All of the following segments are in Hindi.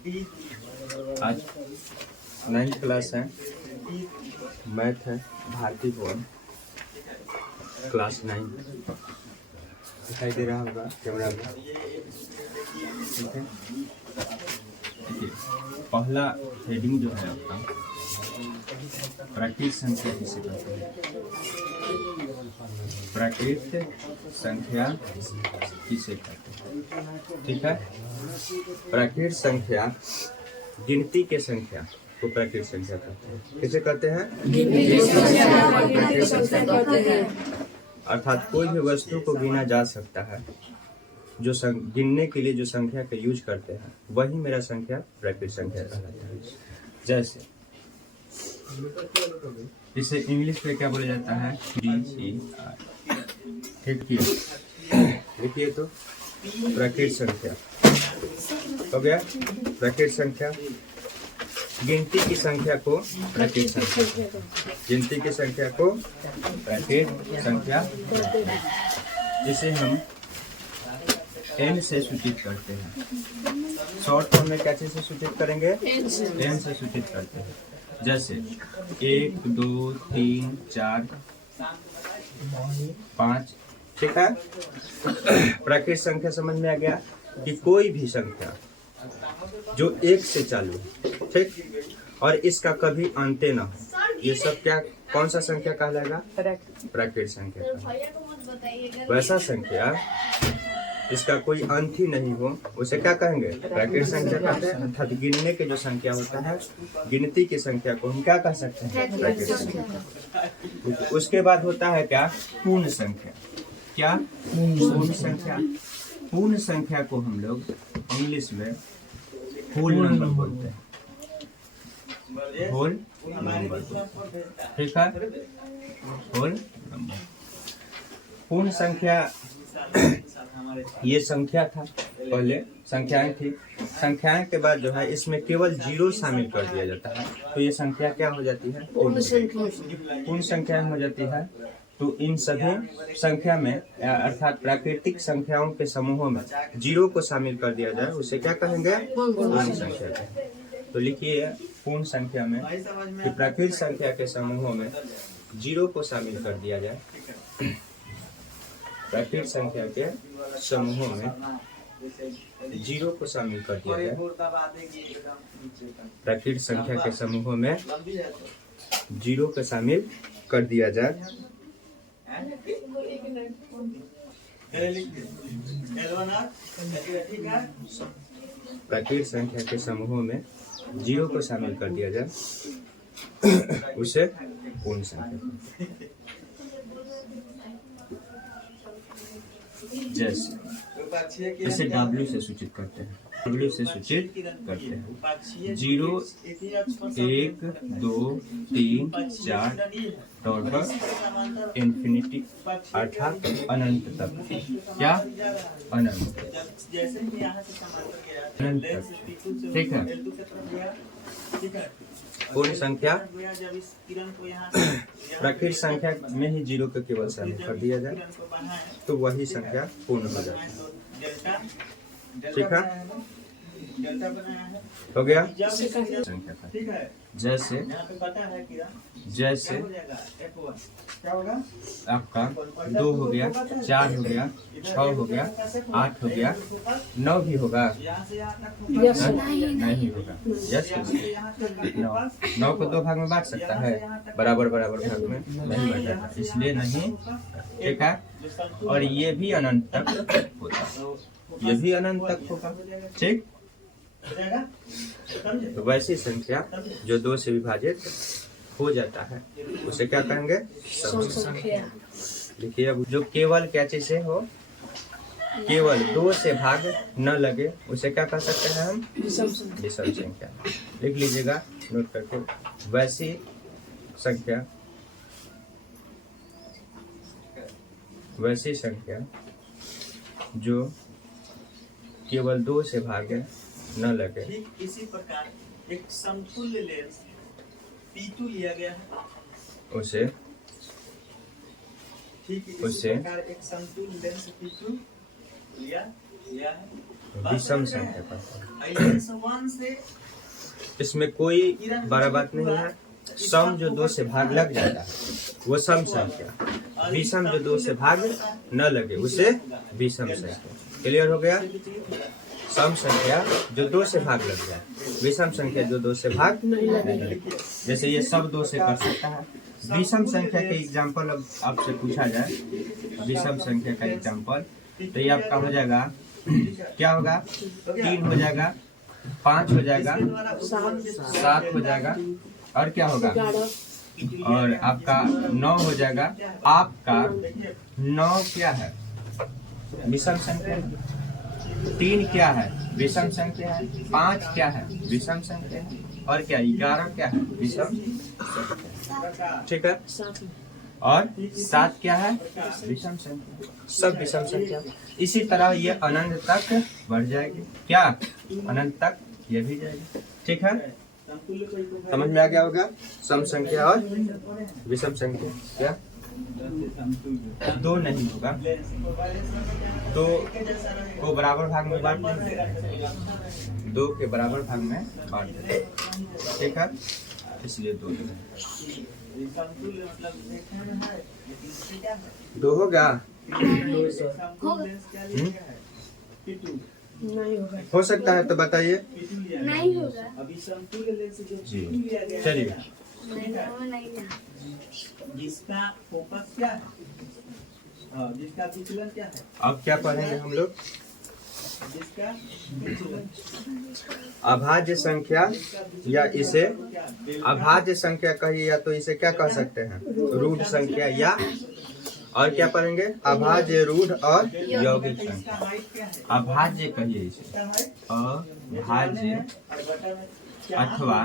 आज 9th क्लास है, मैथ है, भारतीय भवन क्लास 9 दिखाई दे रहा होगा कैमरा में। ठीक है, पहला हेडिंग जो है आपका प्राकृत संख्या किसे कहते हैं। प्राकृत संख्या किसे कहते हैं। ठीक है, प्राकृत संख्या गिनती के संख्या को प्राकृत संख्या कहते हैं। किसे कहते हैं? प्राकृत संख्या कहते हैं। अर्थात कोई भी वस्तु को गिना जा सकता है, जो गिनने के लिए जो संख्या का यूज करते हैं वही मेरा संख्या प्राकृत संख्या कहलाता है। जैसे इसे इंग्लिश में क्या बोला जाता है? DER। ठीक है, देखिए तो प्राकृत संख्या हो गया। प्राकृत संख्या गिनती की संख्या को प्राकृत संख्या, गिनती की संख्या को प्राकृत संख्या, जिसे हम n से सूचित करते हैं। शॉर्ट फॉर्म में क्या चीज से सूचित करेंगे? n से सूचित करते हैं। जैसे 1 2 3 4 5। ठीक है, प्राकृत संख्या समझ में आ गया कि कोई भी संख्या जो 1 से चालू है, ठीक, और इसका कभी अंत ना हो, ये सब क्या, कौन सा संख्या कहलाएगा? प्राकृत संख्या। वैसा संख्या इसका कोई अंत ही नहीं हो, उसे क्या कहेंगे? प्राकृत संख्या कहते हैं। अर्थात गिनने के जो संख्या होता है, गिनती की संख्या को हम क्या कह सकते हैं? प्राकृत संख्या। उसके बाद होता है क्या? पूर्ण संख्या। क्या? पूर्ण संख्या। पूर्ण संख्या को हम लोग इंग्लिश में होल नंबर बोलते हैं। होल नंबर, ठीक है, होल नंबर। पूर्ण संख्या ये संख्या था, पहले संख्याएं थी। संख्याएं के बाद जो है इसमें केवल 0 शामिल कर दिया जाता है, तो ये संख्या क्या हो जाती है? पूर्ण संख्या हो जाती है। तो इन सभी संख्या में अर्थात प्राकृतिक संख्याओं के समूहों में 0 को शामिल कर दिया जाए, उसे क्या कहेंगे? पूर्ण संख्या। तो लिखिए पूर्ण संख्या में कि प्राकृतिक संख्या के समूहों में 0 को शामिल कर दिया जाए। प्राकृतिक संख्या के समूहों में 0 को शामिल कर दिया जाए। प्राकृतिक संख्या के समूहों में 0 को शामिल कर दिया जाए। प्राकृतिक संख्या के समूहों में 0 को शामिल कर दिया जाए, उसे पूर्ण संख्या। जैसे इसे W से सूचित करते हैं, W से सूचित करते हैं। 0 1 2 3 4 तौर पर इन्फिनिटी अर्थात अनंत तक। क्या? अनंत, अनंत तक। ठीक है, पूर्ण संख्या प्राकृतिक संख्या में ही 0 को केवल शामिल कर दिया जाए, तो वही संख्या पूर्ण हो जाती है। ठीक है, हो गया संख्या का। जैसे आपका 2 हो गया, 4 हो गया, 6 हो गया, 8 हो गया, 9 भी होगा? नहीं होगा। यस, 9 को 2 भाग में बांट सकता है? बराबर बराबर भाग में नहीं बांटा, इसलिए नहीं। ठीक है, और ये भी अनंत तक होता, ये भी अनंत तक होगा। ठीक, तो वैसी संख्या जो 2 से विभाजित हो जाता है उसे क्या कहेंगे? सम संख्या। देखिए, अब जो केवल क्या चीज से हो, केवल 2 से भाग न लगे, उसे क्या कह सकते हैं हम? विषम संख्या। लिख लीजिएगा नोट करके। वैसी संख्या, वैसी संख्या जो केवल 2 से भागे न लगे। ठीक इसी प्रकार एक समतुल्य लेंस P2 लिया गया है, उसे ठीक इसी प्रकार एक समतुल्य लेंस P2 लिया है, विषम संख्या कहते हैं। इसमें कोई बड़ा बात नहीं है। सम जो 2 से भाग लग जाता है वो सम संख्या, विषम जो 2 से भाग न लगे उसे विषम संख्या। क्लियर हो गया? सम संख्या जो 2 से भाग लग जाए, विषम संख्या जो 2 से भाग नहीं लगे। जैसे ये सब 2 से कर सकता है। विषम संख्या के एग्जाम्पल अब आपसे पूछा जाए, विषम संख्या का एग्जाम्पल, तो ये आपका हो जाएगा, क्या होगा? 3 हो जाएगा, 5 हो जाएगा, 7 हो जाएगा, और क्या होगा? और आपका 9 हो जाएगा। आपका 9 क्या है? विषम संख्या। 3 क्या है? विषम संख्या है। 5 क्या है? विषम संख्या है। और क्या? 11 क्या है? विषम। ठीक है। और 7 क्या है? विषम संख्या। सब विषम संख्या। इसी तरह ये अनंत तक बढ़ जाएगी। क्या? अनंत तक ये भी जाएगी। ठीक है, समझ में आ गया होगा? सम संख्या और विषम संख्या क्या 2 नहीं होगा, 2 को बराबर भाग में बांट देंगे, 2 के बराबर भाग में बांट देंगे। ठीक है, इसलिए 2 होगा। नहीं होगा। हो सकता है तो बताइए। नहीं होगा जी, चलिए। जिसका फोकस क्या है, जिसका विचलन क्या है, अब क्या पढ़ेंगे हम लोग? जिसका अभाज्य संख्या, या इसे अभाज्य संख्या कहिए, या तो इसे क्या कह सकते हैं? रूढ़ संख्या, या और क्या पढ़ेंगे? अभाज्य, रूढ़ और यौगिक संख्या। अभाज्य कहिए इसे, अभाज्य अथवा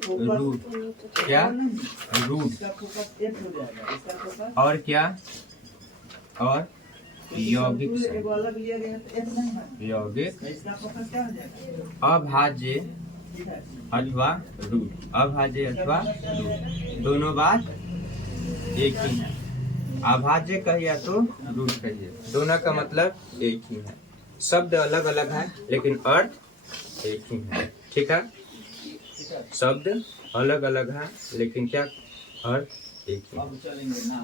रूढ़। क्या? रूढ़। और क्या? और यौगिक संख्या। यौगिक, अभाज्य अथवा रूढ़, अभाज्य अथवा रूढ़, दोनों बात एक ही है। अभाज्य कहिए या तो रूढ़ कहिए, दोनों का मतलब एक ही है। शब्द अलग अलग है लेकिन अर्थ एक ही है। ठीक है, शब्द अलग अलग है लेकिन क्या अर्थ एक ही है।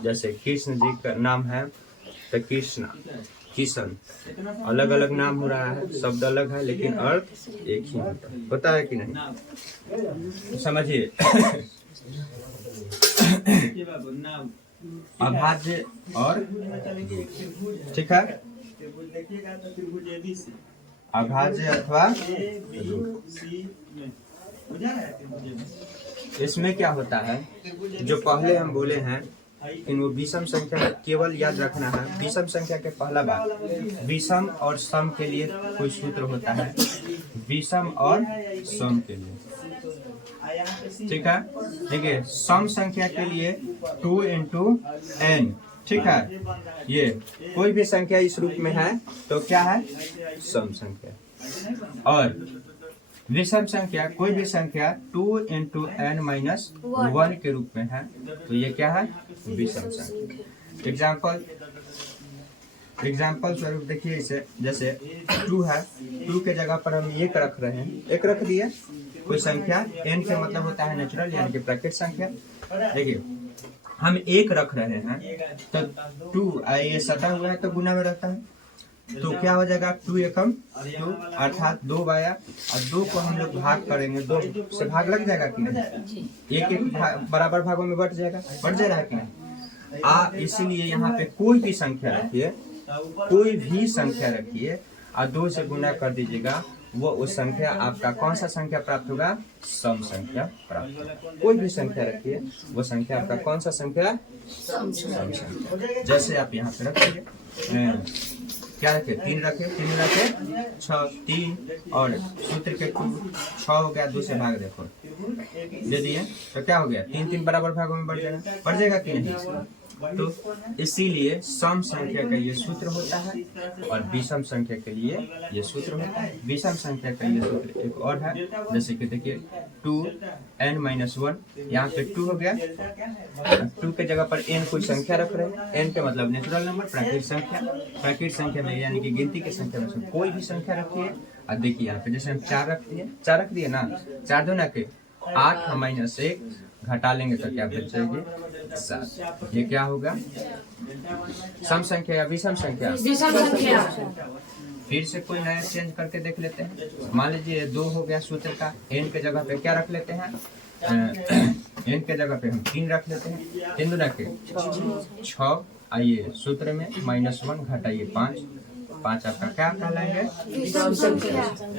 जैसे कृष्ण जी का नाम है तो कृष्णा, किशन, अलग अलग नाम हो रहा है, शब्द अलग है लेकिन अर्थ एक ही होता है कि नहीं? समझिए। अभाज्य और, ठीक है, अभाज्य अथवा इसमें क्या होता है, जो पहले हम बोले हैं कि वो विषम संख्या में केवल याद रखना है, विषम संख्या के पहला बात, विषम और सम के लिए कोई सूत्र होता है, विषम और सम के लिए। ठीक है, देखिए सम संख्या के लिए 2 × n। ठीक है, ये कोई भी संख्या इस रूप में है तो क्या है? सम संख्या। और विषम संख्या, कोई भी संख्या 2 × n - 1 के रूप में है तो ये क्या है? विषम संख्या। एग्जाम्पल स्वरूप देखिए इसे, जैसे 2 है, 2 के जगह पर हम 1 रख रहे हैं, 1 रख दिए। कोई संख्या n के मतलब होता है नेचुरल यानी कि प्राकृतिक संख्या। देखिए हम 1 रख रहे हैं तो 2 ये सटा हुआ है तो गुना में रहता है, तो क्या हो जाएगा? 2 एकम 2 अर्थात 2 आया, और 2 को हम लोग भाग करेंगे, 2 से भाग लग जाएगा कि नहीं? एक बराबर भागों में बढ़ जाएगा कि नहीं? इसीलिए यहाँ पे कोई भी संख्या रखिए, कोई भी संख्या रखिए और 2 से गुना कर दीजिएगा, वो उस संख्या आपका कौन सा संख्या प्राप्त होगा? सम संख्या प्राप्त होगा। कोई भी संख्या रखिए, वो संख्या आपका कौन सा संख्या? सम संख्या। जैसे आप यहाँ पे रखिए, क्या रखे? 3 रखे, 3 रखे 6, 3 और सूत्र के 2, 6 हो गया, 2 से भाग देखो दे दिए तो क्या हो गया? 3 बराबर भागों में बढ़ जाएगा कि नहीं? तो इसीलिए सम संख्या का ये सूत्र होता है और विषम संख्या के लिए ये सूत्र होता है। विषम संख्या का ये सूत्र एक और है, जैसे कि देखिए 2n-1, यहाँ पे 2 हो गया, 2 के जगह पर n कोई संख्या रख रहे हैं, n के मतलब नेचुरल नंबर, प्राकृतिक संख्या। प्राकृतिक संख्या में यानी कि गिनती की संख्या में से कोई भी संख्या रखिए। और देखिए यहाँ पे जैसे हम 4 रख दिए ना, 4 दूना के 8 -1 घटा लेंगे तो क्या बचेगी 7। ये क्या होगा, सम संख्या या विषम संख्या? फिर से कोई नया चेंज करके देख लेते हैं। मान लीजिए 2 हो गया सूत्र का, n के जगह पे क्या रख लेते हैं, n के जगह पे हम 3 रख लेते हैं। 3 दूना के 6, आइए सूत्र में -1 घटाइए 5 आपका क्या कहलाएंगे,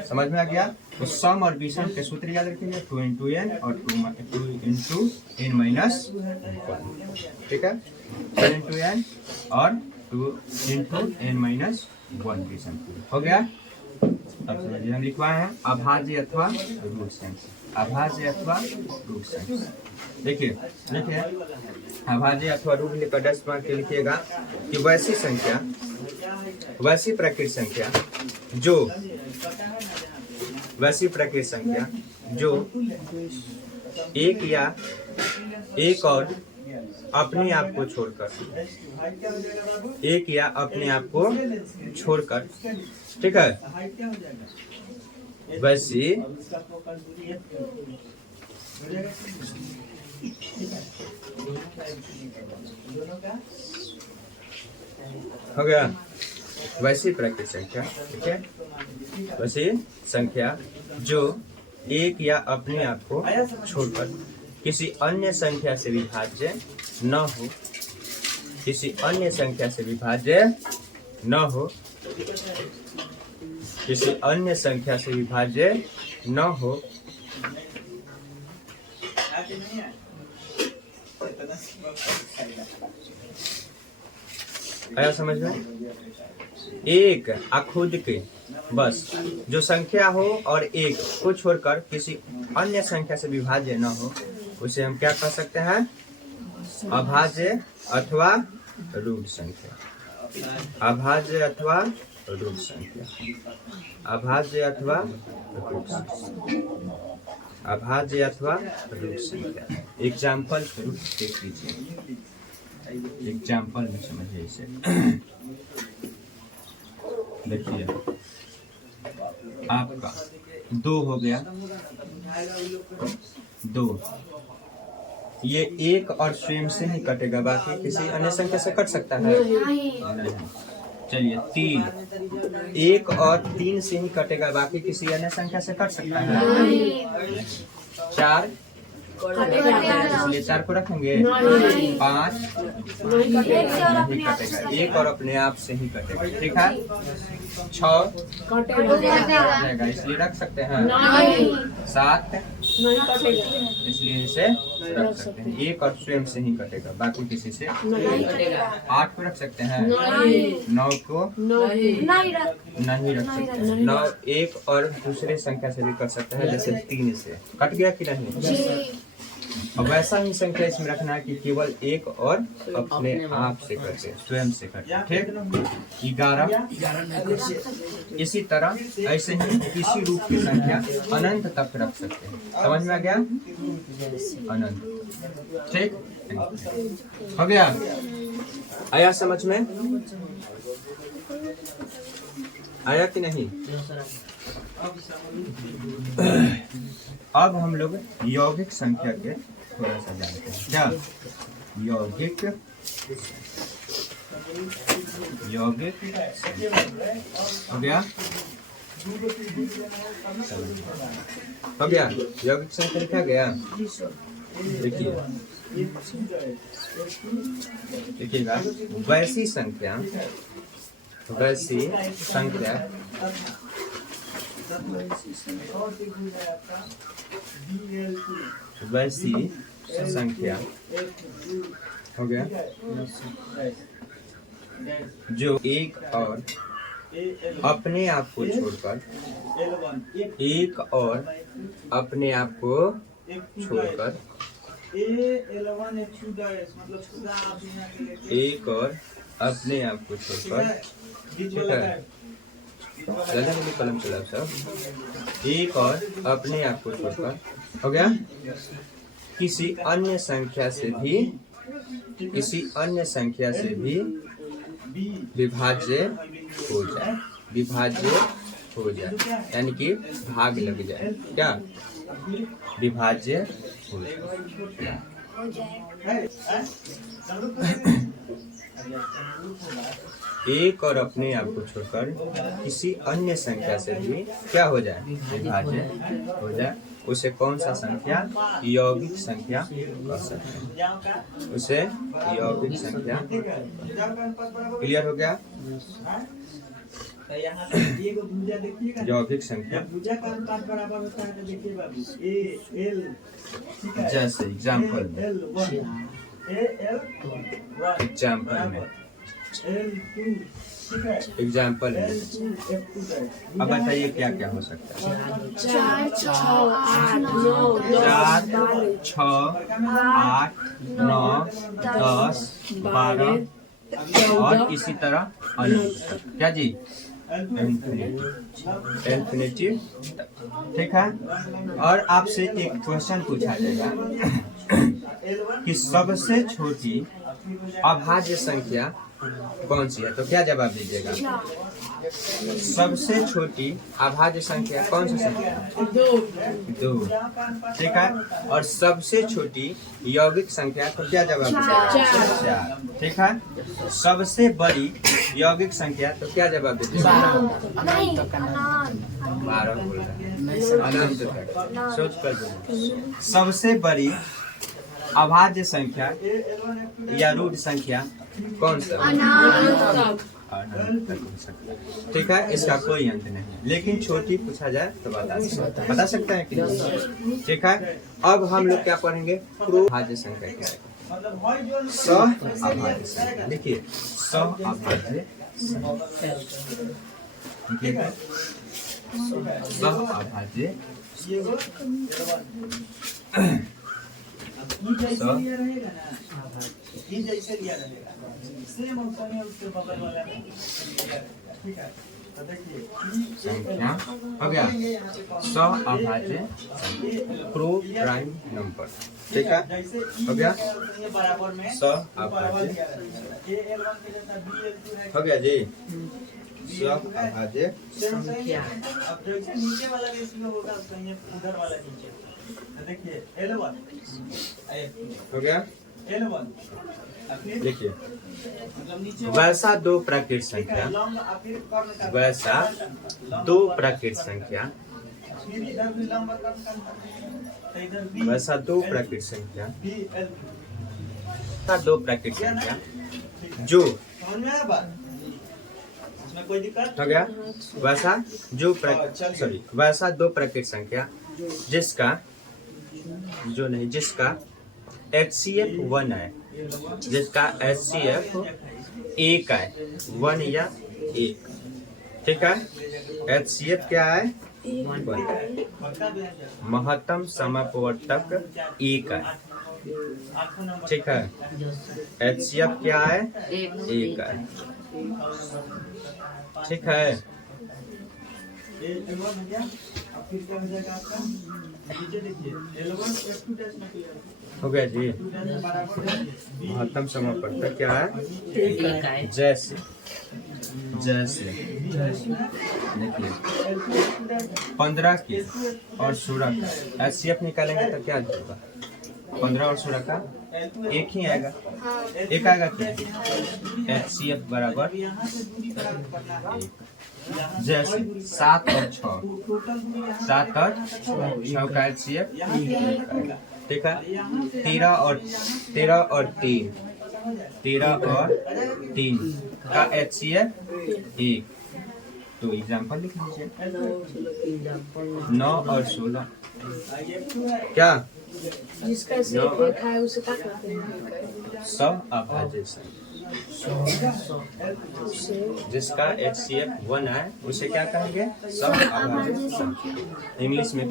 समझ में आ गया। तो सम और विषम के सूत्र याद रखिए, 2 × n और 2 × n-1, ठीक है, 2 × n और 2 × n-1 विषम हो गया। अब समझिए हम लिखवाए हैं अभाज्य अथवा रूट संख्या। अभाज्य अथवा रूट संख्या, देखिए अभाज्य अथवा रूट लिखकर डैश मार के लिखिएगा कि वैसी संख्या, वैसी प्राकृतिक संख्या जो एक या एक और अपने आप को छोड़कर, ठीक है, वैसी हो गया, वैसी प्राकृतिक संख्या, ठीक है, वैसी संख्या जो एक या अपने आप को छोड़कर किसी अन्य संख्या से विभाज्य न हो, किसी अन्य संख्या से विभाज्य न हो, किसी अन्य संख्या से विभाज्य न हो, आया समझ में? एक खुद के बस जो संख्या हो और एक को छोड़कर किसी अन्य संख्या से विभाज्य न हो, उसे हम क्या कह सकते हैं, अभाज्य अथवा रूट संख्या। अभाज्य अथवा रूट संख्या, अभाज्य अथवा रूट संख्या, अभाज्य अथवा रूट संख्या। एग्जाम्पल स्वरूप देख लीजिए, एग्जाम्पल में समझिए इसे। देखिए आपका 2 हो गया, 2 ये एक और स्वयं से ही कटेगा, बाकी किसी अन्य संख्या से कट सकता है नहीं। चलिए 3 एक और 3 से ही कटेगा, बाकी किसी अन्य संख्या से कट सकता है। 4 इसलिए 4 को रखेंगे। 5 नहीं कटेगा, एक और अपने आप से ही कटेगा, ठीक है। 6 कटेगा इसलिए रख सकते हैं। 7 इसलिए इसे रख सकते हैं, एक और स्वयं से ही कटेगा, बाकी किसी से नहीं कटेगा। 8 को रख सकते हैं। 9 को नहीं रख सकते। 9 एक और दूसरे संख्या से भी कर सकते हैं, जैसे 3 से कट गया कि नहीं। अब वैसा ही संख्या इसमें रखना है कि केवल एक और अपने आप से कटे, स्वयं से कटे, ठीक। 11 इसी तरह ऐसे ही किसी रूप की संख्या अनंत तक रख सकते हैं, समझ में आ गया, अनंत, ठीक हो गया। आया समझ में, आया कि नहीं। अब हम लोग यौगिक संख्या के थोड़ा सा जानते हैं। क्या यौगिक हो गया, हो गया यौगिक संख्या क्या गया। देखिएगा वैसी संख्या, वैसी संख्या हो गया जो एक और अपने आप को छोड़कर, एक और अपने आप को छोड़कर A11 एक्सट्रूडर्स मतलब पूरा आप यहाँ के लेके एक और अपने आप को छोड़कर बीच ठीक वाला है। ज्यादा मेरी कलम चलाओ सब। एक और अपने आप को छोड़कर हो गया। किसी अन्य संख्या से भी विभाज्य हो जाए, यानी कि भाग लग जाए। क्या विभाज्य हो जाए। एक और अपने आप को छोड़कर किसी अन्य संख्या से भी क्या हो जाए, विभाज्य हो जाए। उसे कौन सा संख्या, यौगिक संख्या कह सकते हैं, उसे यौगिक संख्या। क्लियर हो गया। तो यहाँ पे ये को भुजा देखिएगा, यौगिक संख्या भुजा का अनुपात बराबर होता है तो देखिए बाबू A L, ठीक है, जैसे एग्जाम्पल में एग्जाम्पल में एग्जाम्पल में अब बताइए क्या क्या हो सकता है। 4, 6, 8, 9, 4, 10, 6, 8, 9, 10, 12 और इसी तरह अनंत तक। क्या जी, इन्फिनिटी। ठीक है। और आपसे एक क्वेश्चन पूछा जाएगा कि सबसे छोटी अभाज्य संख्या कौन सी है, तो क्या जवाब दीजिएगा। सबसे छोटी अभाज्य संख्या कौन सी संख्या है, 2। ठीक है। और सबसे छोटी यौगिक संख्या को क्या जवाब दीजिएगा, 4। ठीक है। सबसे बड़ी यौगिक संख्या तो क्या जवाब दीजिएगा, 12 बोल रहे हैं, अनंत तक। सोच कर बोलो। सबसे बड़ी अभाज्य संख्या या रूट संख्या कौन सा, अनंत तक हो सकता है। ठीक है। इसका कोई अंत नहीं, लेकिन छोटी पूछा जाए तो बता सकते हैं कि। ठीक है। अब हम लोग क्या पढ़ेंगे, अभाज्य संख्या किसे, अभाज्य संख्या। देखिए अभाज्य अभाज्य जैसे लिया रहेगा सेम ऑप्शन है उसके बगल वाला में, ठीक है। तो देखिए संख्या हो गया, अभाज्य प्रो प्राइम नंबर। ठीक है। हो गया बराबर में अभाज्य हो गया जी, अभाज्य संख्या। अब जैसे नीचे वाला रेशियो होगा उसका उधर वाला नीचे, तो देखिए L1 हो गया। L1 देखिए वैसा दो प्राकृत संख्या, वैसा दो प्राकृत संख्या जो कोई दिक्कत हो गया। वैसा दो प्राकृत संख्या जिसका HCF 1 है, जिसका HCF 1 है, 1 या 1। ठीक है। HCF क्या है, 1। महत्तम समापवर्तक 1 है। ठीक है। HCF क्या है, 1 है। ठीक है। हो गया जी। महत्तम समापवर्तक क्या है, जैसे देखिए 15 की और 16 का HCF निकालेंगे तो क्या होगा, 15 और 16 का एक ही आएगा, एक आएगा क्या, HCF बराबर 1। जैसे 7 और 6 का HCF 1। ठीक है। 13 और 3 का HCF 1। तो एग्जाम्पल लिख लीजिए। 9 और 16 क्या, जिसका एक है उसे क्या कहते हैं, अभाज्य संख्या। जिसका HCF 1 है उसे क्या कहेंगे, अभाज्य संख्या। इंग्लिश में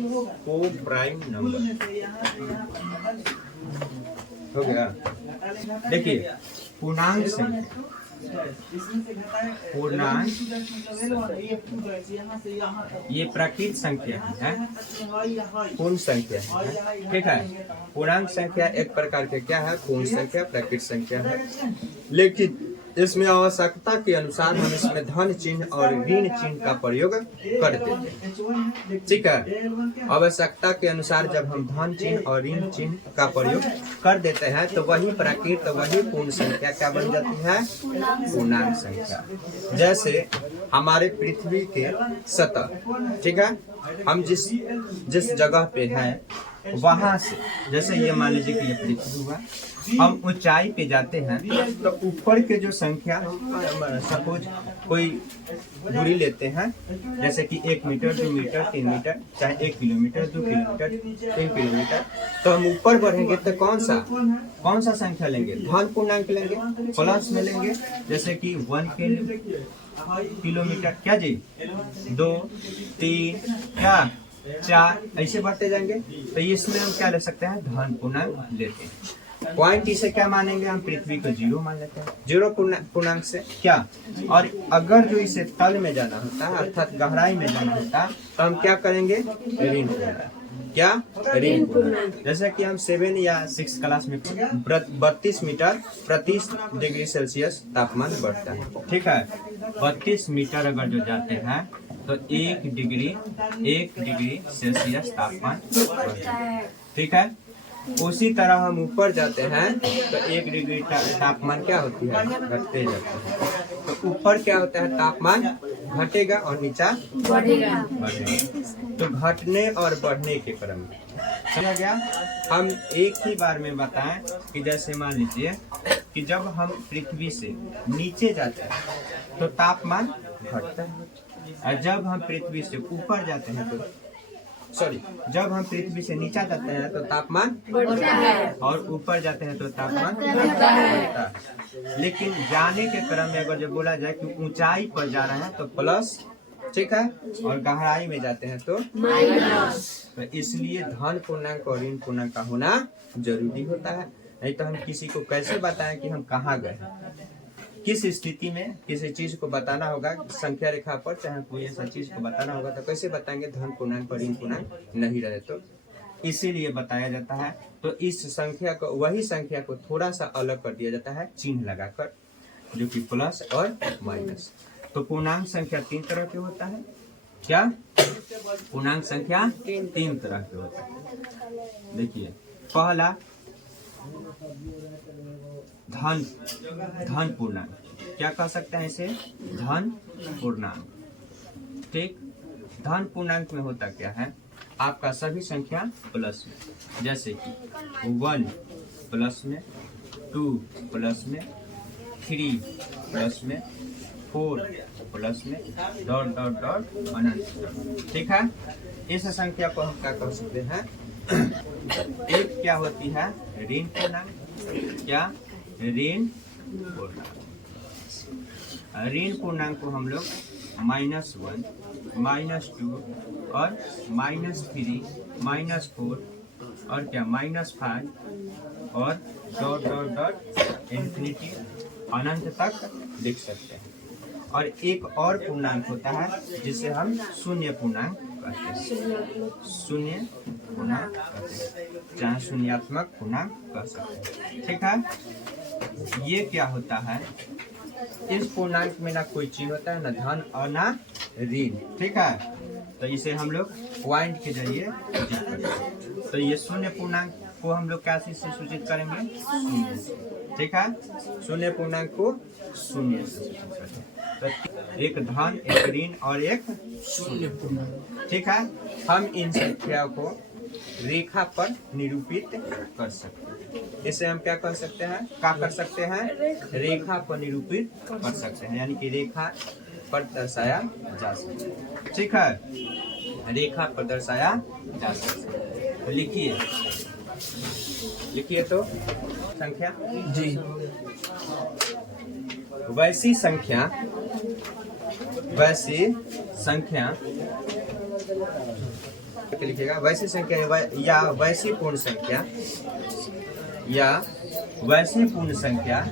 को प्राइम नंबर। हो गया। देखिए पूर्णांक संख्या, इसमें से घटाए पूर्णांक ये यहाँ तक ये प्राकृत संख्या है, है पूर्ण संख्या है, ठीक है। पूर्णांक संख्या एक प्रकार के क्या है, पूर्ण संख्या प्राकृत संख्या है, लेकिन इसमें आवश्यकता के अनुसार हम इसमें धन चिन्ह और ऋण चिन्ह का प्रयोग करते हैं, ठीक है। आवश्यकता के अनुसार जब हम धन चिन्ह और ऋण चिन्ह का प्रयोग कर देते हैं तो वही प्राकृत, वही पूर्ण संख्या क्या बन जाती है, पूर्णांक संख्या। जैसे हमारे पृथ्वी के सतह, ठीक है, हम जिस जगह पे है वहां से, जैसे ये मान लीजिए कि ये पृथ्वी हुआ, हम ऊंचाई पे जाते हैं तो ऊपर के जो संख्या, सपोज कोई दूरी लेते हैं जैसे कि 1 मीटर, 2 मीटर, 3 मीटर, चाहे 1 किलोमीटर, 2 किलोमीटर, 3 किलोमीटर, तो हम ऊपर बढ़ेंगे तो कौन सा संख्या लेंगे, धन पूर्णांक लेंगे, प्लस में लेंगे, जैसे कि 1 किलोमीटर क्या जी, 2, 3, क्या 4, ऐसे बढ़ते जाएंगे। तो इसमें हम क्या ले सकते हैं, धन पूर्णांक लेते हैं। पॉइंट इसे क्या मानेंगे, हम पृथ्वी को 0 मान लेते हैं, 0 पूर्णांक से क्या। और अगर जो इसे तल में जाना होता है अर्थात गहराई में जाना होता है तो हम क्या करेंगे, ऋण पूर्णांक, क्या ऋण पूर्णांक। जैसे कि हम 7 या 6 क्लास में 32 मीटर प्रति डिग्री सेल्सियस तापमान बढ़ता है, ठीक है। 32 मीटर अगर जो जाते हैं तो 1 डिग्री सेल्सियस तापमान बढ़ता है, ठीक है। उसी तरह हम ऊपर जाते हैं तो 1 डिग्री तापमान क्या होती है, घटते जाता है। तो ऊपर क्या होता है, तापमान घटेगा और नीचा बढ़ेगा। तो घटने और बढ़ने के क्रम में समझा गया। हम एक ही बार में बताएं कि जैसे मान लीजिए कि जब हम पृथ्वी से नीचे जाते हैं तो तापमान घटता है, और जब हम पृथ्वी से ऊपर जाते हैं तो जब हम पृथ्वी से नीचे जाते हैं तो तापमान बढ़ता है और ऊपर जाते हैं तो तापमान घटता है। लेकिन जाने के क्रम में अगर जब बोला जाए कि ऊंचाई पर जा रहे हैं तो प्लस, ठीक है, और गहराई में जाते हैं तो माइनस। तो इसलिए धन पूर्णांक और ऋण पूर्णांक का होना जरूरी होता है, नहीं तो हम किसी को कैसे बताएं कि हम कहाँ गए, किस स्थिति में किसी चीज को बताना होगा, संख्या रेखा पर चाहे कोई ऐसा चीज को बताना होगा तो कैसे बताएंगे, धन पूर्णांक और ऋण पूर्णांक नहीं रहे तो, इसीलिए बताया जाता है। तो इस संख्या को, वही संख्या को थोड़ा सा अलग कर दिया जाता है चिन्ह लगाकर, जो कि प्लस और माइनस। तो पूर्णांक संख्या 3 तरह के होता है, क्या पूर्णांक संख्या 3 तरह के होता है। देखिए पहला धन पूर्णांक, क्या कह सकते हैं इसे, धन पूर्णांक, ठीक। धन पूर्णांक में होता क्या है, आपका सभी संख्या प्लस में, जैसे कि 1 प्लस में, 2 प्लस में, 3 प्लस में, 4 प्लस में, डॉट डॉट डॉट अनंत, ठीक है। इस संख्या को हम क्या कह सकते हैं, एक क्या होती है, ऋण पूर्णांक, क्या ऋण पूर्णांक। ऋण पूर्णांक को हम लोग -1, -2 और -3, -4 और क्या -5 और डॉट डॉट डॉट इन्फिनिटी अनंत तक लिख सकते हैं। और एक और पूर्णांक होता है जिसे हम शून्य पूर्णांक कहते हैं, शून्य पूर्णांक कहते हैं, चाहे शून्यात्मक पूर्णांक कह सकते हैं, ठीक है। ये क्या होता है, इस पूर्णांक में ना कोई चिन्ह होता है, ना धन और ना ऋण, ठीक है। तो इसे हम लोग पॉइंट के जरिए सूचित करते हैं। तो ये शून्य पूर्णांक को हम लोग कैसे से सूचित करेंगे, शून्य, ठीक है। शून्य पूर्णांक को शून्य से सूचित करते हैं। तो एक धन, एक ऋण और एक शून्य पूर्णांक, ठीक है। हम इन संख्याओं को रेखा पर निरूपित कर सकते हैं। इसे हम क्या कर सकते हैं, रेखा पर निरूपित कर सकते हैं, यानी कि रेखा पर दर्शाया जा सकता है, ठीक है। रेखा पर दर्शाया जा सकता है। तो लिखिए तो संख्या जी, वैसी संख्या लिखिएगा, वैसी संख्या या वैसी पूर्ण संख्या या वैसी पूर्ण संख्या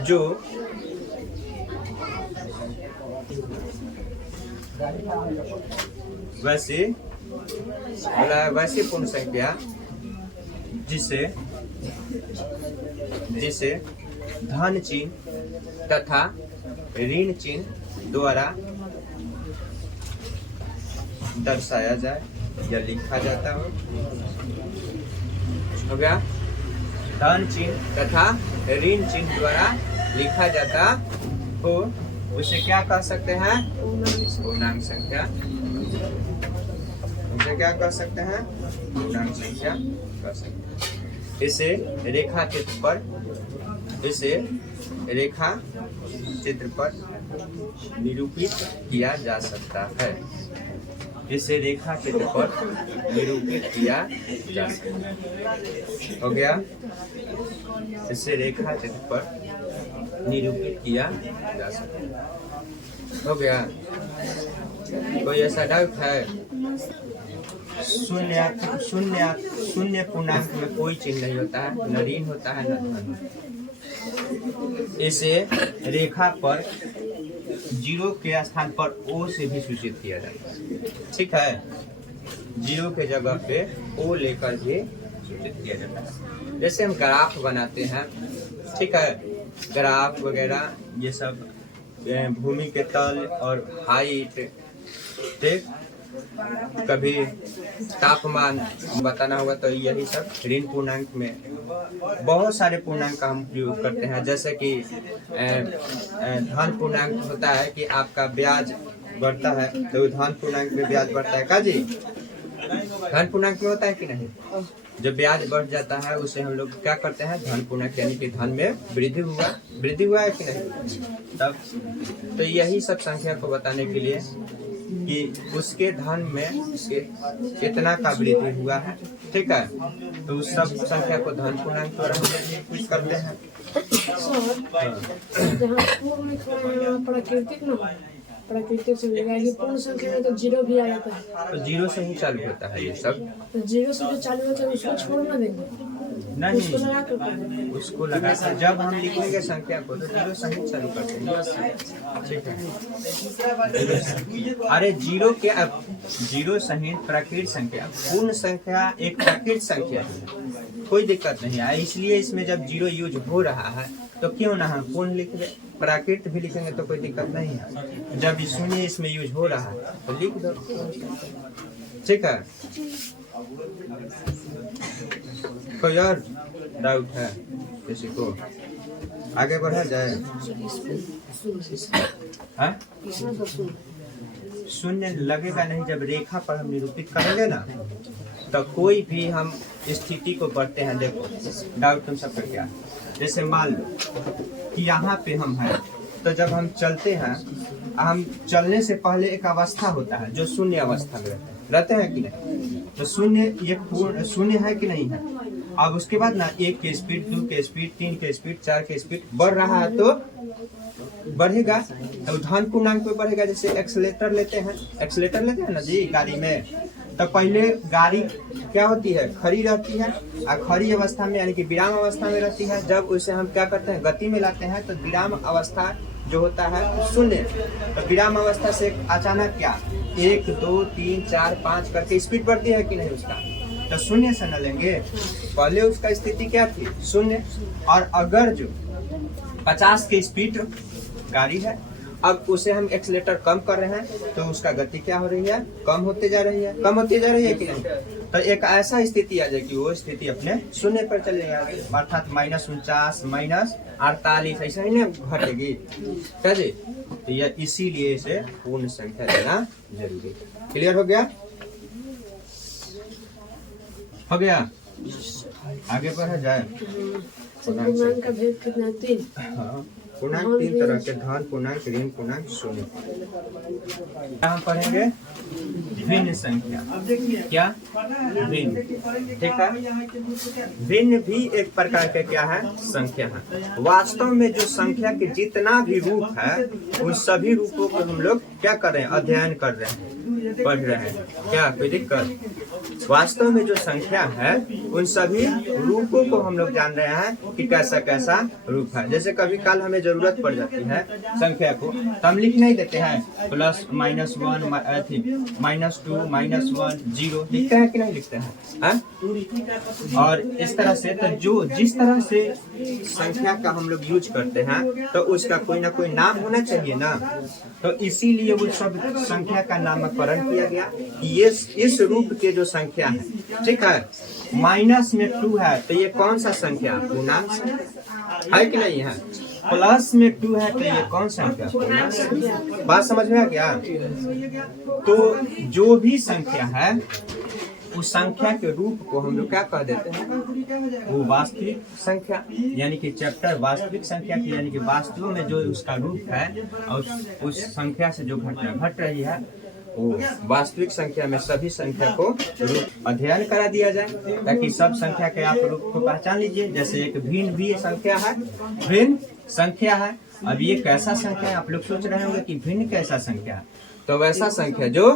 जो वैसी पूर्ण संख्या जिसे धन चिन्ह तथा ऋण चिन्ह द्वारा दर्शाया जाए या लिखा जाता हो गया। धन चिन्ह तथा ऋण चिन्ह द्वारा लिखा जाता हो उसे क्या कह सकते हैं? पूर्णांक संख्या। उसे क्या कह सकते हैं? पूर्णांक संख्या कह सकते हैं। इसे रेखा चित्र पर निरूपित किया जा सकता है। इसे रेखा चित्र पर निरूपित किया जा सकता है। हो गया। इसे रेखा चित्र पर निरूपित किया जा सकता है। हो गया। कोई ऐसा डाउट है? शून्य पूर्णांक में कोई चिन्ह नहीं होता है, न ऋण होता है न धन। इसे रेखा पर जीरो के स्थान पर ओ से भी सूचित किया जाता है। ठीक है, जीरो के जगह पे ओ लेकर भी सूचित किया जाता है। जैसे हम ग्राफ बनाते हैं, ठीक है, ग्राफ वगैरह ये सब भूमि के तल और हाइट, ठीक, कभी तापमान बताना होगा तो यही सब ऋण पूर्णांक में बहुत सारे पूर्णांक का हम उपयोग करते हैं। जैसे कि धन पूर्णांक होता है कि आपका ब्याज बढ़ता है तो धन पूर्णांक में ब्याज बढ़ता है। का जी, धन पूर्णांक में होता है कि नहीं? जब ब्याज बढ़ जाता है उसे हम लोग क्या करते हैं? धन पूर्णांक, यानी कि धन में वृद्धि हुआ है कि नहीं? तब तो यही सब संख्या को बताने के लिए कि उसके धन में कितना का वृद्धि हुआ है, ठीक है, तो उस सब संख्या को धन पूर्णांक द्वारा हम कुछ करते हैं। प्राकृतिक से मिलेगा कि पूर्ण संख्या में तो जीरो भी आ जाता है, तो जीरो से ही चालू होता है ये सब। तो जीरो से जो चालू होता है उसको छोड़ना देंगे, नहीं, उसको लगा कर जब हम लिखेंगे संख्या को तो जीरो से ही चालू करते हैं, ठीक है। अरे जीरो सहित प्राकृत संख्या, पूर्ण संख्या एक प्राकृत संख्या है, कोई दिक्कत नहीं है। इसलिए इसमें जब जीरो यूज हो रहा है तो क्यों ना हम पूर्ण लिख दे, प्राकृत भी लिखेंगे तो कोई दिक्कत नहीं है। जब शून्य इसमें यूज हो रहा है तो लिख दो, ठीक है। कोई और डाउट है किसी को? आगे बढ़ा जाए। हाँ, शून्य लगेगा नहीं। जब रेखा पर हम निरूपित करेंगे ना तो कोई भी हम स्थिति को बढ़ते हैं। देखो डाउट तुम सबका क्या, जैसे मान लो कि यहाँ पे हम हैं, तो जब हम चलते हैं, हम चलने से पहले एक अवस्था होता है जो शून्य अवस्था में रहते हैं कि नहीं? तो शून्य ये पूर्ण शून्य है कि नहीं है? अब उसके बाद ना 1 के स्पीड, 2 के स्पीड, 3 के स्पीड, 4 के स्पीड बढ़ रहा है तो बढ़ेगा, तो धन पूर्णांक में बढ़ेगा। जैसे एक्सीलेटर लेते हैं ना जी गाड़ी में, तो पहले गाड़ी क्या होती है? खड़ी रहती है, और खड़ी अवस्था में यानी कि विराम अवस्था में रहती है। जब उसे हम क्या करते हैं? गति में लाते हैं, तो विराम अवस्था जो होता है शून्य, तो विराम अवस्था से अचानक क्या 1 2 3 4 5 करके स्पीड बढ़ती है कि नहीं उसका? तो शून्य से न लेंगे, पहले उसका स्थिति क्या थी? शून्य। और अगर जो 50 की स्पीड गाड़ी है, अब उसे हम एक्सीलेटर कम कर रहे हैं तो उसका गति क्या हो रही है? कम होते जा रही है कि नहीं? तो एक ऐसा स्थिति आ जाए कि वो स्थिति अपने शून्य पर चले जाए, अर्थात -49 -48 ऐसा ही नहीं घटेगी, क्या जी? तो यह इसीलिए इसे पूर्ण संख्या देना जरूरी। क्लियर हो गया? आगे बढ़ा जाए। पूर्णांक का भेद कितना? 3। हाँ, पूर्णांक 3 तरह के, धन पूर्णांक, ऋण पूर्णांक, शून्य। यहाँ पढ़ेंगे भिन्न संख्या। क्या? भिन्न, ठीक है। भिन्न भी एक प्रकार के क्या है? संख्या है। वास्तव में जो संख्या के जितना भी रूप है उन सभी रूपों को हम लोग क्या कर रहे हैं? अध्ययन कर रहे हैं। पढ़ रहे हैं। क्या कोई दिक्कत? वास्तव में जो संख्या है उन सभी रूपों को हम लोग जान रहे हैं कि कैसा कैसा रूप है। जैसे कभी काल हमें जरूरत पड़ जाती है संख्या को, तो हम लिख नहीं देते हैं plus minus one minus two minus one zero, लिखते हैं कि नहीं लिखते हैं, है? और इस तरह से तो जो जिस तरह से संख्या का हम लोग यूज करते हैं तो उसका कोई ना कोई नाम होना चाहिए ना। तो इसीलिए वो सब संख्या का नामकरण किया गया कि ये इस रूप के जो संख्या है, ठीक है, माइनस में 2 है तो ये कौन सा संख्या? पूर्णांक संख्या है कि नहीं है? प्लस में 2 है तो ये कौन संख्या? पूर्णांक संख्या। बात समझ में आ गया? तो जो भी संख्या है उस संख्या के रूप को हम लोग क्या कह देते हैं? वो वास्तविक संख्या, यानी कि चैप्टर वास्तविक संख्या की, यानी कि वास्तव में जो उसका रूप है और उस संख्या से जो घटना घट रही है वो वास्तविक संख्या में सभी संख्या को रूप अध्ययन करा दिया जाए, ताकि सब संख्या के आप रूप को पहचान लीजिए। जैसे एक भिन्न भी संख्या है, भिन्न संख्या है। अब ये कैसा संख्या है? आप लोग सोच रहे होंगे कि भिन्न कैसा संख्या है। तो वैसा संख्या जो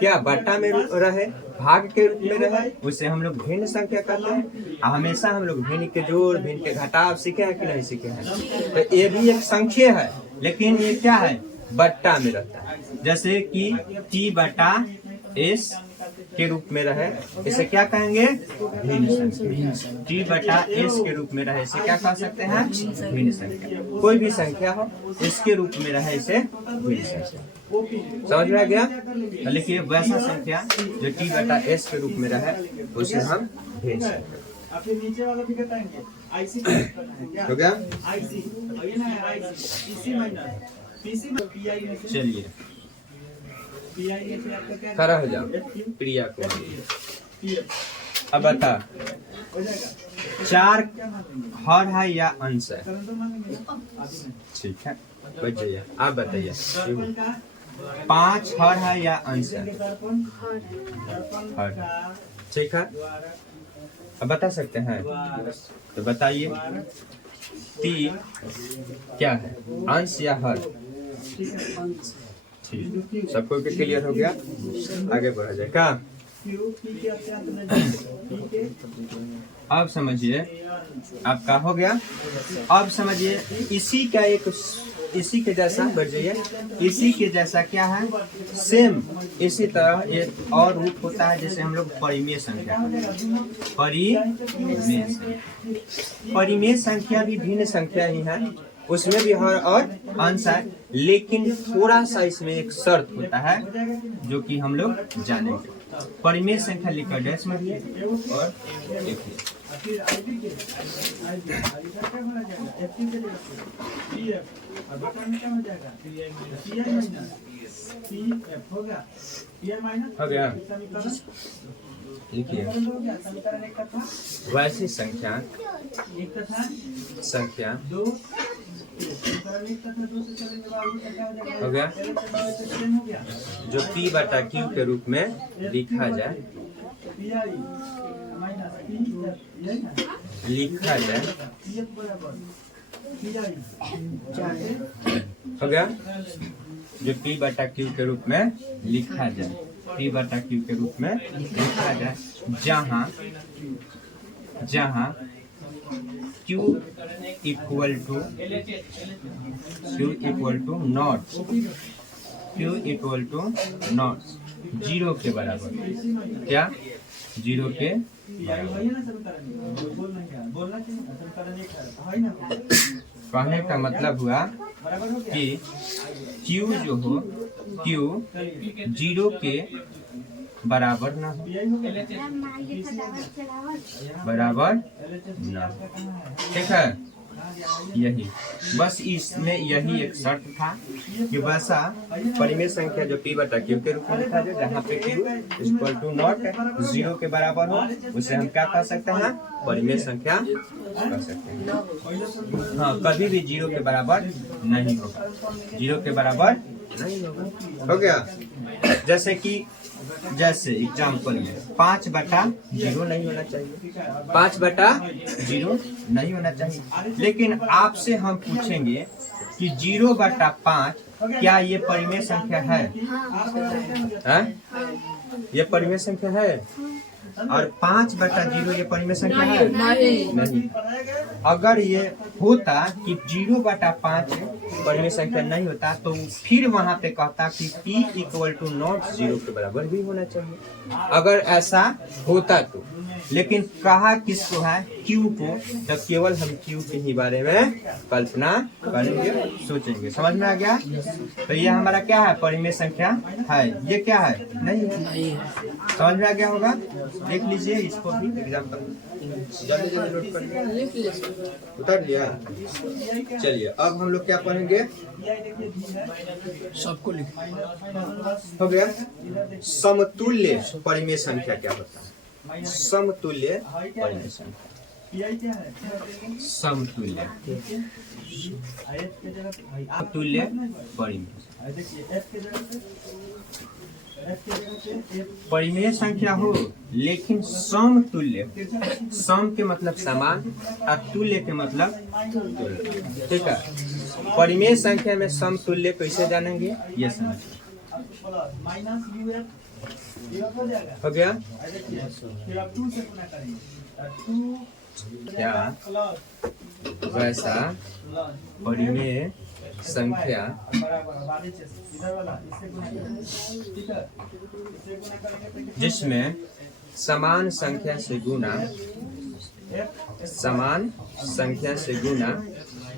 क्या बट्टा में रहे, भाग के रूप में रहे, उसे हम लोग भिन्न संख्या कहते हैं। हमेशा हम लोग भिन्न के जोड़, भिन्न के घटाव सीखे हैं कि नहीं सीखे हैं? तो ये भी एक संख्या है, लेकिन ये क्या है? बट्टा में रहता है। जैसे कि टी बटा एस के रूप में रहे, इसे क्या कहेंगे? भिन्न संख्या। टी बटा एस के रूप में रहे, इसे क्या कह सकते हैं? भिन्न संख्या। कोई भी संख्या हो इसके रूप में रहे, इसे भिन्न संख्या। समझ में आ गया? लेकिन वैसा संख्या जो टी बटा एस के रूप में रहे उसे हम भिन्न संख्या। आपके नीचे वाला भी बताएंगे आईसी हो गया? आईसी ये ना है IC PC minus PC pi में से चलिए पीआई में से आपका क्या खड़ा हो जाओ प्रिया को। अब बता, हो जाएगा 4 हर है या अंश है? तुरंत मानेंगे ठीक है, बैठ जाइए। आप बताइए, दर्पण का 5 हर है या अंश है? दर्पण हर। का ठीक है, अब बता सकते हैं तो बताइए 3 क्या है, अंश या हर? ठीक, सबको क्लियर हो गया? आगे बढ़ा जाए का? अब समझिए आपका हो गया। अब समझिए इसी का एक इसी के जैसा बढ़ जाइए, इसी के जैसा क्या है? सेम इसी तरह एक और रूप होता है जिसे हम लोग परिमेय संख्या कहते हैं। परिमेय संख्या भी भिन्न संख्या ही है, उसमें भी हर और अंश है, लेकिन थोड़ा सा इसमें एक शर्त होता है जो कि हम लोग जानेंगे। परिमेय संख्या लिखकर डैश मारिए और लिखिए। हो गया? लिखिए वैसी संख्या दो हो गया जो P बटा Q के रूप में लिखा जाए, हो गया जो P बटा Q के रूप में लिखा जाए, P बटा Q के रूप में लिखा जाए, जहाँ Q equal to not, Q equal to not 0 के बराबर। क्या? 0 के कहने का मतलब हुआ कि Q जो हो, Q 0 के बराबर ना हो, बराबर ना हो। ठीक है, यही बस इसमें यही एक शर्त था कि वैसा परिमेय संख्या जो P बटा Q के रूप में लिखा जाए, जहाँ पे Q इक्वल टू नॉट 0 के बराबर हो, उसे हम क्या कह सकते हैं? परिमेय संख्या कह सकते हैं। हाँ, कभी भी 0 के बराबर नहीं होगा, 0 के बराबर नहीं होगा। हो गया? जैसे एग्जाम्पल में 5 बटा 0 नहीं होना चाहिए, 5 बटा 0 नहीं होना चाहिए, लेकिन आपसे हम पूछेंगे कि 0 बटा 5 क्या ये परिमेय संख्या है? हैं? ये परिमेय संख्या है? और 5/0 ये परिमेय संख्या है? नहीं। अगर ये होता कि 0/5 परिमेय संख्या नहीं होता तो फिर वहां पे कहता कि p = नॉट 0 के बराबर भी होना चाहिए, अगर ऐसा होता तो। लेकिन कहा किसको है? Q को। तो केवल हम Q के ही बारे में कल्पना करेंगे, सोचेंगे। समझ में आ गया? तो ये हमारा क्या है? परिमेय संख्या है। ये क्या है? नहीं है। समझ में आ गया होगा? देख लीजिए इसको भी एग्जाम्पल, जल्दी जल्दी नोट कर लीजिए। उतर लिया? चलिए अब हम लोग क्या पढ़ेंगे? सबको लिख हो गया। समतुल्य परिमेय संख्या क्या होता है? समतुल्य परिमेय संख्या, समतुल्य समतुल्य परिमेय संख्या हो लेकिन समतुल्य। सम के मतलब समान और तुल्य के मतलब तुल्य। ठीक है। परिमेय संख्या में समतुल्य कैसे जानेंगे ये समझिए। हो गया? क्या वैसा परिमेय संख्या जिसमें समान संख्या से गुना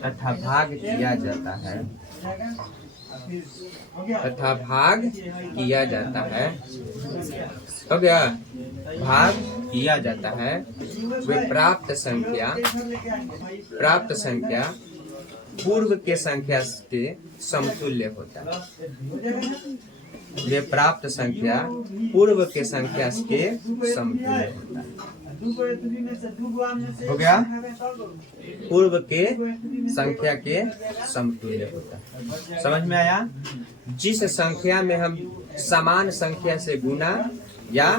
तथा भाग किया जाता है, हो गया? भाग किया जाता है, वे प्राप्त संख्या पूर्व के संख्या के समतुल्य होता है। वे प्राप्त संख्या पूर्व के संख्या के समतुल्य होता है। हो गया? पूर्व के संख्या के समतुल्य होता है। समझ में आया? जिस संख्या में हम समान संख्या से गुना या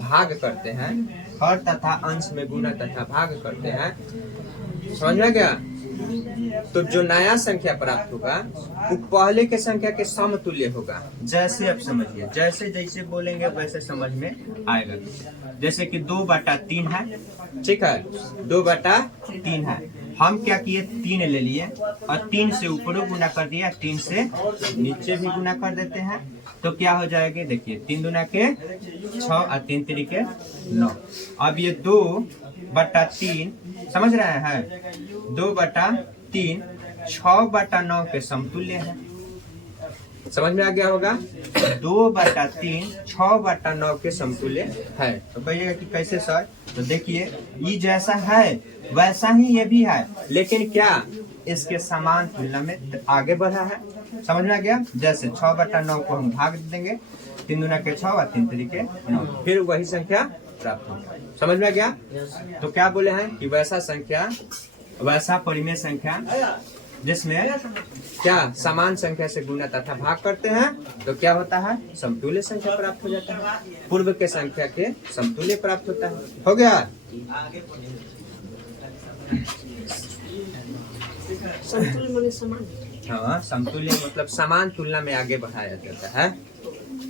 भाग करते हैं, हर तथा अंश में गुना तथा भाग करते हैं, समझ में गया? तो जो नया संख्या प्राप्त होगा वो पहले के संख्या के समतुल्य होगा। जैसे अब समझिए, जैसे जैसे बोलेंगे वैसे समझ में आएगा। जैसे कि 2/3 है, ठीक है? 2/3 है। हम क्या किए? 3 ले लिए और 3 से ऊपर गुना कर दिया, 3 से नीचे भी गुना कर देते हैं। तो क्या हो जाएगा? देखिए 3 दूना के 6 और 3 तिरिके 9। अब ये 2/3 समझ रहे हैं? 2/3 6/9 के समतुल्य है। समझ में आ गया होगा? 2/3 6/9 के समतुल्य है। तो कहिएगा कि कैसे सर? तो देखिए ये जैसा है वैसा ही ये भी है, लेकिन क्या इसके समान तुलना में आगे बढ़ा है। समझ में आ गया? जैसे 6/9 को हम भाग देंगे, 3 दूना के 6 और 3 तिरिके 9, फिर वही संख्या प्राप्त होगा। समझ में आ गया? तो क्या बोले हैं कि वैसा परिमेय संख्या जिसमें क्या समान संख्या से गुना तथा भाग करते हैं तो क्या होता है? समतुल्य संख्या प्राप्त हो जाता है, पूर्व के संख्या के समतुल्य प्राप्त होता है। हो गया? समतुल्य माने समान। हाँ, समतुल्य मतलब समान तुलना में आगे बढ़ाया जाता है।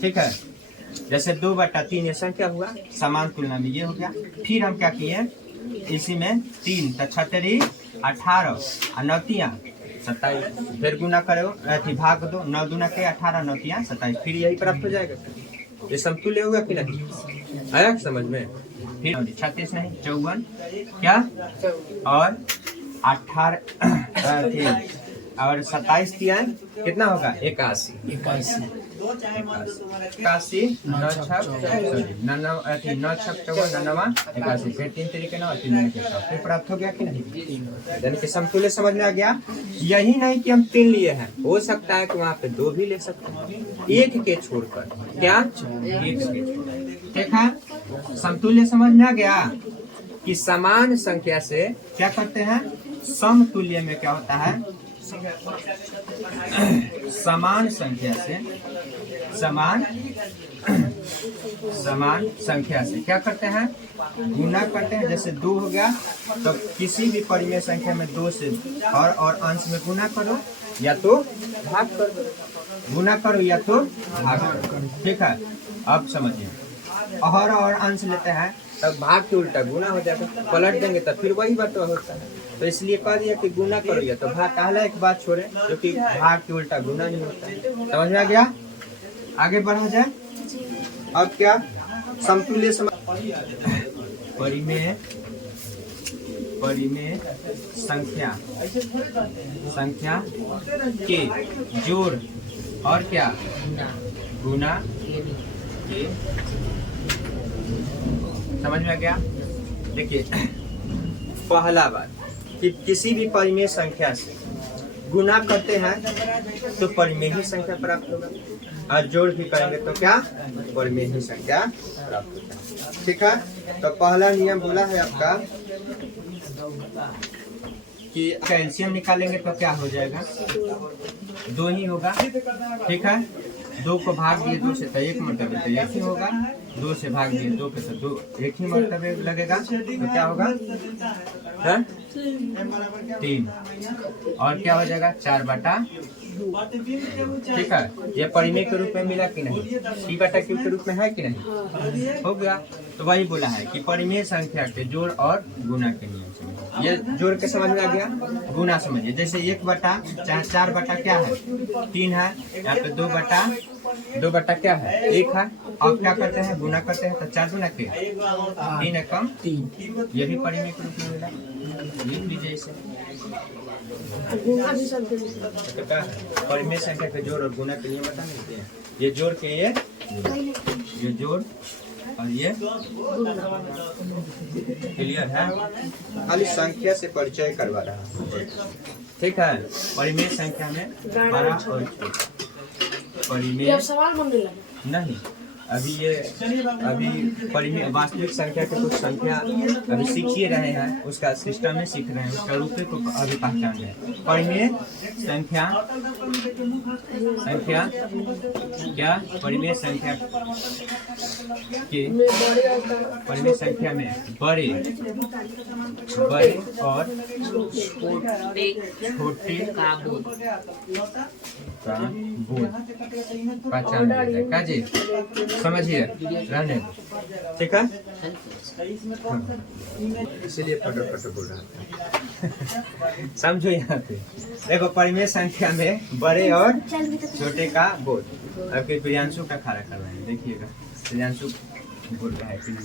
ठीक है? जैसे 2/3 ये संख्या हुआ, समान तुलना में ये हो गया। फिर हम क्या किए? इसी में 3 तो 6 18 और 9 27, फिर गुना करो, भाग दो, 9 दूना के 18, 9 27, फिर यही प्राप्त हो जाएगा। ये समतुल्य होगा कि नहीं? आया समझ में? फिर 36 नहीं 54 क्या और 18 और 27 किया कितना होगा? 81 9 छक 81, फिर 3 तरीके 9 3 फिर प्राप्त हो गया कि नहीं? यानी कि समतुल्य समझ में आ गया। यही नहीं कि हम 3 लिए हैं, हो सकता है कि वहाँ पे 2 भी ले सकते हैं, एक के छोड़कर। क्या? एक के छोड़कर। ठीक है? समतुल्य समझ में आ गया कि समान संख्या से क्या करते हैं? समतुल्य में क्या होता है? समान संख्या से समान संख्या से क्या करते हैं? गुना करते हैं। जैसे 2 हो गया तो किसी भी परिमेय संख्या में 2 से हर और अंश में गुना करो या तो भाग कर दो। गुना करो या तो भाग करो। ठीक है, अब समझिए, और अंश लेते हैं तब भाग के उल्टा गुना हो जाएगा, पलट देंगे तब फिर वही बात होता है। तो इसलिए कह दिया कि गुना करो या तो भाग। पहला एक बात छोड़े जो कि भाग के उल्टा गुना नहीं होता है। समझ में आ गया? आगे बढ़ा जाए। अब क्या समतुल्य परिमेय संख्या के जोड़ और क्या गुना के। समझ में आ गया? देखिए, पहला बात कि किसी भी परिमेय संख्या से गुना करते हैं तो परिमेय संख्या प्राप्त होगा, और जोड़ भी करेंगे तो क्या परिमेय संख्या प्राप्त होगा। ठीक है, तो पहला नियम बोला है आपका कि कैल्शियम निकालेंगे तो क्या हो जाएगा, 2 ही होगा। ठीक है, 2 को भाग दिए 2 से तो 1 मरतबे तो 1 ही होगा, 2 से भाग दिए 2 पे तो 2 1 ही मरतबे लगेगा, तो क्या होगा 3, और क्या हो जाएगा 4/2। ठीक है, ये परिमेय के रूप में मिला कि नहीं, P/Q के रूप में है कि नहीं, हो गया। तो वही बोला है कि परिमेय संख्या के जोड़ और गुना के नियम से। ये जोड़ के समझ में आ गया, गुना समझिए। जैसे 1/, चाहे 4/, क्या है 3 है, यहाँ पे 2/, क्या है 1 है। अब क्या करते हैं, गुना करते हैं तो 4 गुना के 3 है कम 3, ये भी परिमेय के रूप में मिला, लिख लीजिए इसे। परिमेय संख्या के जोड़ और गुना के नियम बता देते हैं। ये जोड़ के ये जोड़ और ये क्लियर है, खाली संख्या से परिचय करवा रहा है। ठीक है, परिमेय संख्या में बड़ा और परिमेय सवाल बनने लगे नहीं, अभी परिमेय वास्तविक संख्या के कुछ संख्या अभी सीख ही रहे हैं, उसका सिस्टम में सीख रहे हैं, उसका रूप को अभी पहचान रहे हैं। परिमेय संख्या क्या परिमेय संख्या के परिमेय संख्या में बड़े और छोटे का बोध पहचान का जी, समझिए रहने। ठीक है, इसलिए फटो बोल रहा था। समझो, यहाँ पे देखो, परिमेय संख्या में बड़े और छोटे का बोध। आपके प्रियांशु का खड़ा कर रहे हैं, देखिएगा प्रियांशु बोल रहा है कि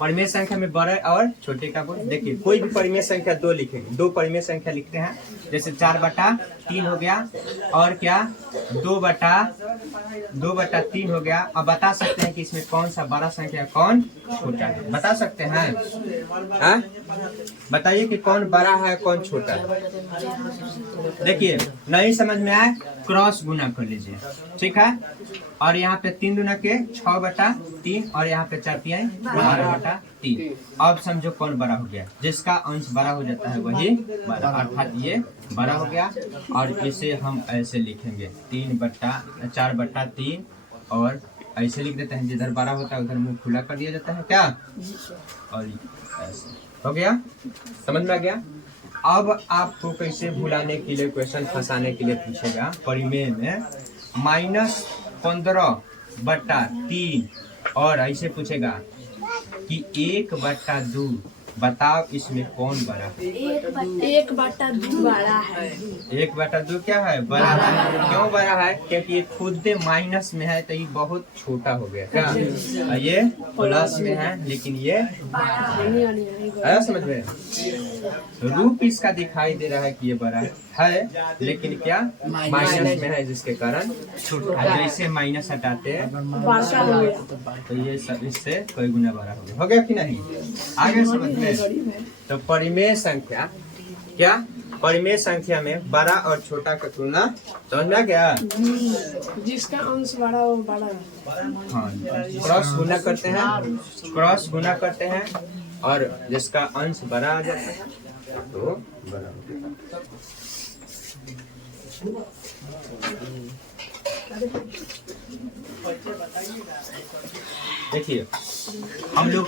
परिमेय संख्या में बड़े और छोटे का बोध। देखिए, कोई भी परिमेय संख्या 2 लिखेंगे, 2 परिमेय संख्या लिखते हैं, जैसे 4/3 हो गया, और क्या 2/3 हो गया। अब बता सकते हैं कि इसमें कौन सा बड़ा संख्या कौन छोटा है, बता सकते हैं? हाँ, बताइए कि कौन बड़ा है कौन छोटा है। देखिए, नहीं समझ में आए क्रॉस गुना कर लीजिए। ठीक है, और यहाँ पे 3 दूना के 6/3 और यहाँ पे 4 तिहाई 12/3। अब समझो कौन बड़ा हो गया, जिसका अंश बड़ा हो जाता है वही बड़ा, अर्थात ये बड़ा हो गया। और इसे हम ऐसे लिखेंगे 4/3, और ऐसे लिख देते हैं, जिधर बड़ा होता है उधर मुंह खुला कर दिया जाता है क्या, और ऐसे हो गया। समझ में आ गया? अब आपको कैसे भुलाने के लिए, क्वेश्चन फंसाने के लिए पूछेगा, परिमेय में -15/3 और ऐसे पूछेगा कि 1/2, बताओ इसमें कौन बड़ा है? 1/2 बड़ा है। 1/2 क्या है? बड़ा है। क्यों बड़ा है? क्योंकि ये खुद से माइनस में है तो ये बहुत छोटा हो गया क्या, और ये प्लस में है लेकिन ये आया समझ में। रूप इसका दिखाई दे रहा है कि ये बड़ा है लेकिन क्या माइनस में है, जिसके कारण छोटा है। जैसे माइनस हटाते हैं तो ये सब इससे कई गुना बड़ा हो गया कि नहीं? आगे समझ में। तो परिमेय संख्या क्या, परिमेय संख्या में बड़ा और छोटा का तुलना समझ में आ गया? जिसका अंश बड़ा हो बड़ा है। हाँ, क्रॉस गुना करते हैं, क्रॉस गुना करते हैं और जिसका अंश बड़ा आ जाता है तो बड़ा होता है। देखिए, हम लोग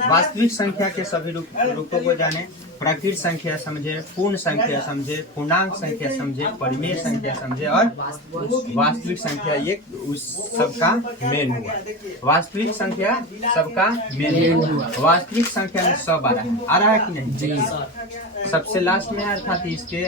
वास्तविक संख्या के सभी रूपों को जाने, प्राकृत संख्या समझे, पूर्ण संख्या समझे, पूर्णांक संख्या समझे, परिमेय संख्या समझे और वास्तविक संख्या, ये उस सबका मेन हुआ। वास्तविक संख्या सबका मेन हुआ। वास्तविक संख्या में सब आ रहा है कि नहीं? जी। सबसे लास्ट में है, अर्थात इसके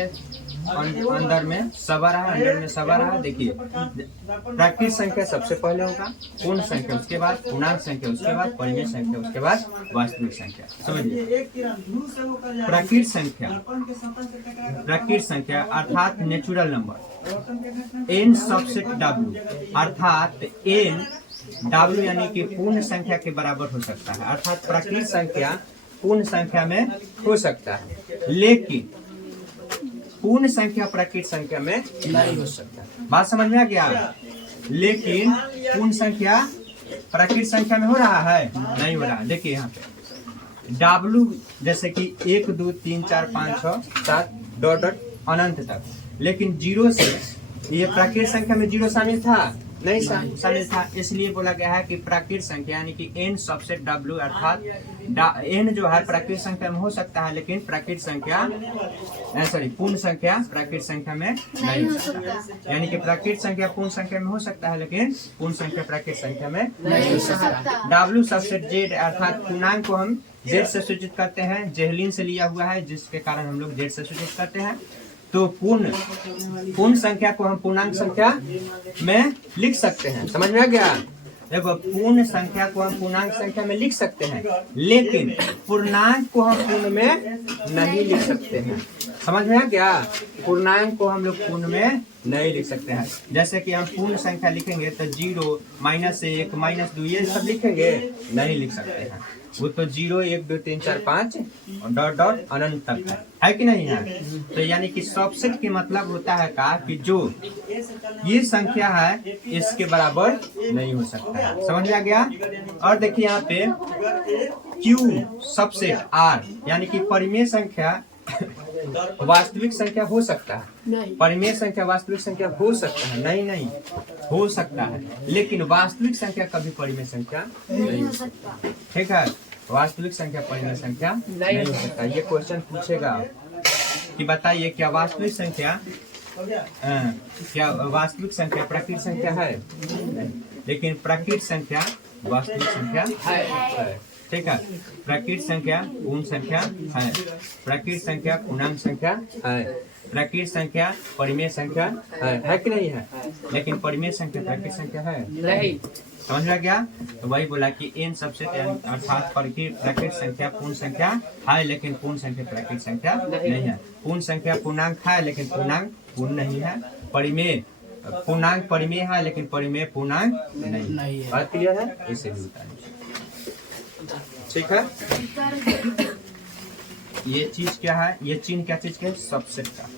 अंदर में सब आ रहा है, अंदर में सब आ रहा है। देखिए, प्राकृत संख्या सबसे पहले होगा, पूर्ण संख्या उसके बाद, पूर्णांक संख्या उसके बाद, परिमेय संख्या उसके बाद, वास्तविक संख्या। समझिए, प्राकृत संख्या, प्राकृत संख्या अर्थात natural number, n subset w, अर्थात n w यानी कि पूर्ण संख्या के बराबर हो सकता है। अर्थात प्राकृत संख्या पूर्ण संख्या में हो सकता है, लेकिन पूर्ण संख्या प्राकृत संख्या में नहीं हो सकता। बात समझ में आ गया? लेकिन पूर्ण संख्या प्राकृत संख्या में हो रहा है, नहीं हो रहा। देखिए यहाँ पे W जैसे कि 1 2 3 4 5 6 7 डॉट डॉट अनंत तक, लेकिन 0 से ये प्राकृत संख्या में 0 शामिल था नहीं? शामिल था। इसलिए बोला गया है कि प्राकृत संख्या यानी कि n सबसेट W, अर्थात n जो है प्राकृत संख्या में हो सकता है, लेकिन प्राकृत संख्या पूर्ण संख्या प्राकृत संख्या में नहीं हो सकता। यानी कि प्राकृत संख्या पूर्ण संख्या में हो सकता है, लेकिन पूर्ण संख्या प्राकृत संख्या में नहीं हो सकता। W सबसेट Z, अर्थात पूर्णांक को हम Z से सूचित करते हैं, जेहलिन से लिया हुआ है, जिसके कारण हम लोग Z से सूचित करते हैं। तो पूर्ण संख्या को हम पूर्णांक संख्या में लिख सकते हैं। समझ में आ गया? देखो, पूर्ण संख्या को हम पूर्णांक संख्या में लिख सकते हैं, लेकिन पूर्णांक को हम पूर्ण में नहीं लिख सकते हैं। समझ में आ गया? पूर्णांक को हम लोग पूर्ण में नहीं लिख सकते हैं। जैसे कि हम पूर्ण संख्या लिखेंगे तो 0 -1 -2 ये सब लिखेंगे, नहीं लिख सकते हैं। वो तो 0 1 2 3 4 5 डॉट डॉट अनंत तक है कि नहीं है? तो यानी कि सबसेट के मतलब होता है का कि जो ये संख्या है इसके बराबर नहीं हो सकता है। समझ में आ गया? और देखिए यहाँ पे Q सबसेट R, यानी कि परिमेय संख्या वास्तविक संख्या हो सकता है, परिमेय संख्या वास्तविक संख्या हो सकता है, नहीं हो सकता है, लेकिन वास्तविक संख्या कभी परिमेय संख्या नहीं हो सकता। ठीक है, वास्तविक संख्या परिमेय संख्या नहीं हो सकता। ये क्वेश्चन पूछेगा कि बताइए क्या वास्तविक संख्या प्राकृत संख्या है? नहीं, लेकिन प्राकृत संख्या वास्तविक संख्या है। ठीक है, प्राकृत संख्या पूर्ण संख्या है, प्राकृत संख्या पूर्णांक संख्या है, प्राकृत संख्या परिमेय संख्या है कि नहीं है? लेकिन परिमेय संख्या प्राकृत संख्या है नहीं। समझ में गया? तो वही बोला कि n सबसेट अर्थात प्राकृत संख्या पूर्ण संख्या है, लेकिन पूर्ण संख्या प्राकृत संख्या नहीं है। पूर्ण संख्या पूर्णांक है, लेकिन पूर्णांक पूर्ण नहीं है। परिमेय पूर्णांक परिमेय है, लेकिन परिमेय पूर्णांक नहीं है। बात क्लियर है? इसे भी बताइए। ठीक है, ये चीज क्या है? ये चिन्ह क्या चीज का है? सबसेट का।